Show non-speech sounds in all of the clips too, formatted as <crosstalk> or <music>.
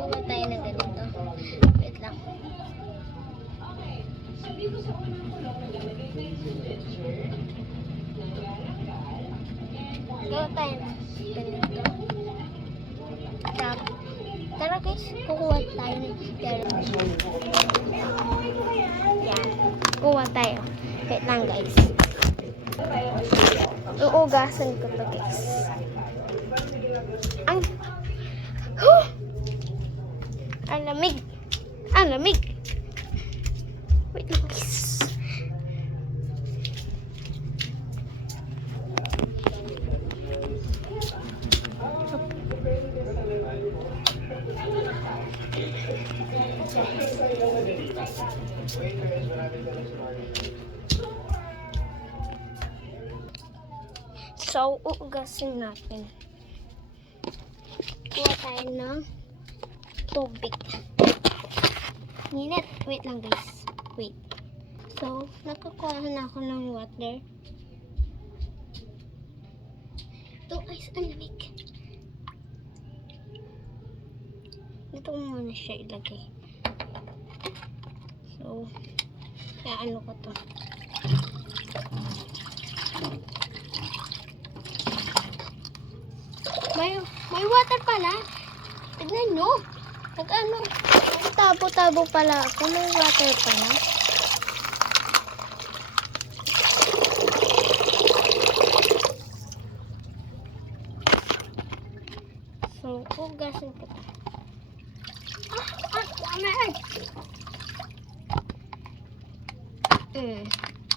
Kuha tayo ng ganito. Wait lang. Kuha tayo ng ganito. Tap. Tara guys, kukuha tayo ng pero Yan. Kuha tayo. Wait lang guys. Uugasan ko to guys. Ang... Huh! Ang lamig. Ang lamig. Wait lang guys. So, uugasin natin. Kuha tayo ng tubig. Minit. Wait lang guys. Wait. So, nakakuha na ako ng water. Ito guys, ang lamig. Dito ko muna siya ilagay. So, kaya ano ko to. May, may water pala. Tignan nyo. Nag-ano. Tabo-tabo pala ako. May water pala. So, hugasin ko. Ah, ah, dami. Hmm.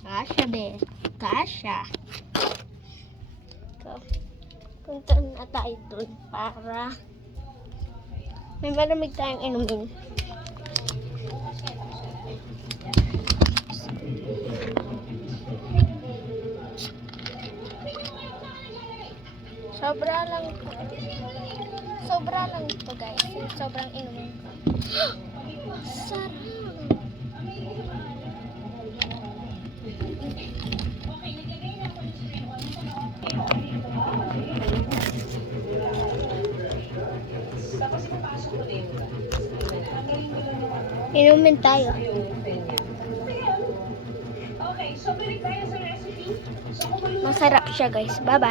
Kasha, be. Kasha. So, punta na tayo dun para may malamig tayong inumin. Sobra lang Sobra lang ito guys. Sobrang inumin ko. <gasps> Sarap. Inumin tayo. Masarap siya guys. Bye-bye.